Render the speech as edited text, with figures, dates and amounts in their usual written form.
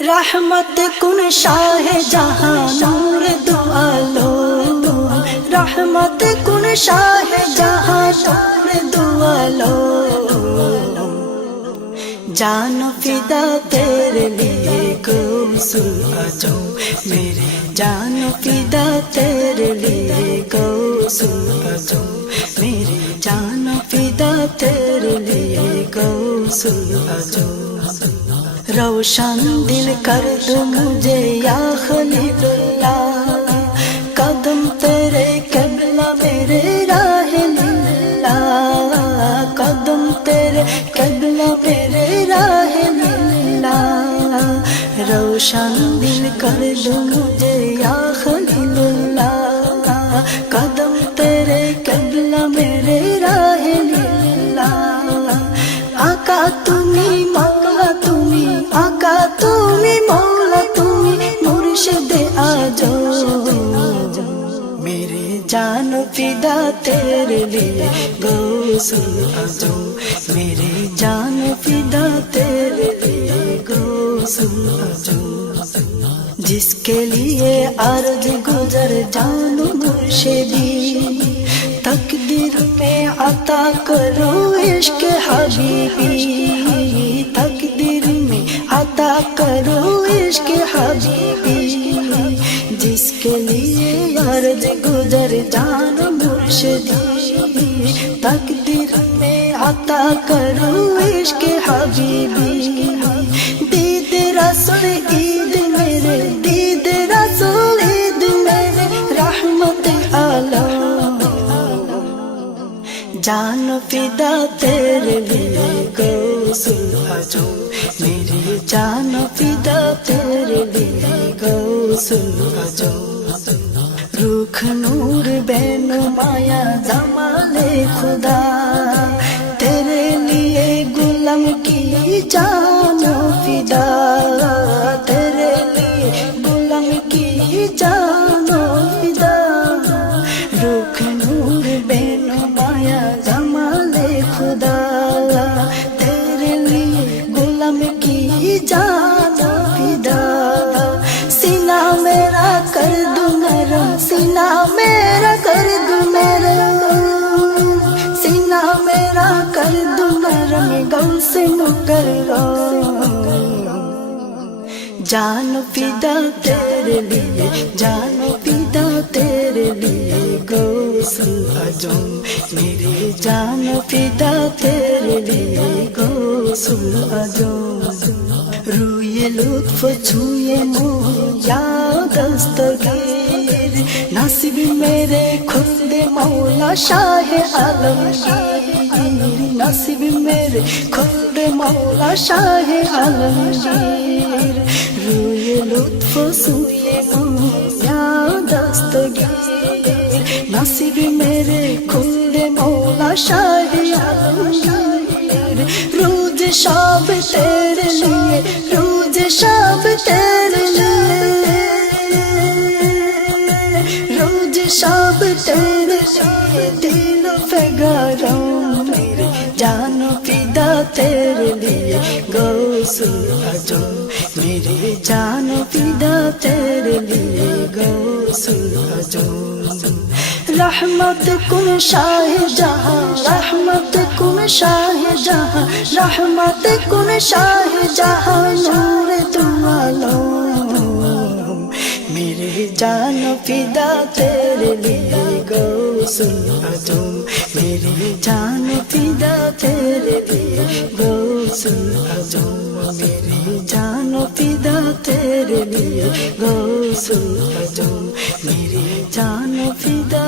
रहमत कुन शाह जहां नूर दो आलो, रहमत कुन शाह जहां नूर दो आलो। जान फिदा तेरे लिए गौसुल आजम मेरे, जान फिदा तेरे लिए गौसुल आजम मेरे, जान फिदा तेरे लिए गौसुल आजम। रोशन दिल कर दो मुझे या खलीलुल्लाह, कदम तेरे क़िबला मेरे राह लिल्लाह, कदम तेरे क़िबला मेरे राह लिल्लाह। रोशन दिल कर दो मुझे या खलीलुल्लाह, कदम तेरे क़िबला मेरे राह लिल्लाह। आका तुमी मौला तुमी, आका तुमी मौला तुमी मुर्शिदे आजो मेरे, जान फिदा तेरे लिए गौसुल आजो मेरे, जान फिदा तेरे लिए गौसुल आजो। जिसके लिए अर्ज गुजर जानू मुर्शिदी, तकदीर में अता करो इश्क हबीबी, तकदीर में अता करो इश्क हबीबी। जिसके लिए अर्ज गुजर जान मुर्शिदी, तकदीर में अता करो इश्क हबीबी। दीद रसूल ईद मेरे, दीद रसूल ईद मेरे, रहमत आलम जान फिदा तेरे लिए गौसुल आजम मेरी, जान फिदा तेरे लिए गौसुल आजम। रूख नूर बैन माया जमाले खुदा, तेरे लिए गुलाम की जान फिदा, तेरे लिए गुलाम की जान फिदा। रूख नूर बैन माया जमाले खुदा, तेरे लिए गुलाम की जान फिदा। सीना मेरा कर दूं नरम, सीना मेरा कर दूं नरम, सीना मेरा कर दूं नरम गौस मुकर्रम। जान फिदा तेरे लिए, जान फिदा तेरे लिए गौसुल आजम मेरे, जान फिदा तेरे लिए गौसुल आजम। रूए लुत्फ छुए मुँह या दस्तगीर, नसीब मेरे खुद मौला शाह आलमगीर, नसीब मेरे खुद मौला शाह आलमगीर। रूए लुत्फ छुए मुँह या दस्तगीर, नसीब मेरे खुद मौला शाह आलमगीर। रोज शाब तेरे लिए, रोज शाब तेरे लिए, रोज शाब तेरे लिए दिल फगारा मेरे, जान फिदा तेरे लिए गौसुल आजम मेरे, जान फिदा तेरे लिए गौसुल आजम। रहमत कुन शाह जहां, रहमत कुन शाह जहां, रहमत कुन शाह जहां नूर तुम आलम मेरे, जान फिदा तेरे लिए गौसुल आजम मेरे, जान फिदा तेरे लिए गौसुल आजम मेरे, जान फिदा तेरे लिए गौसुल आजम मेरे, जान फिदा।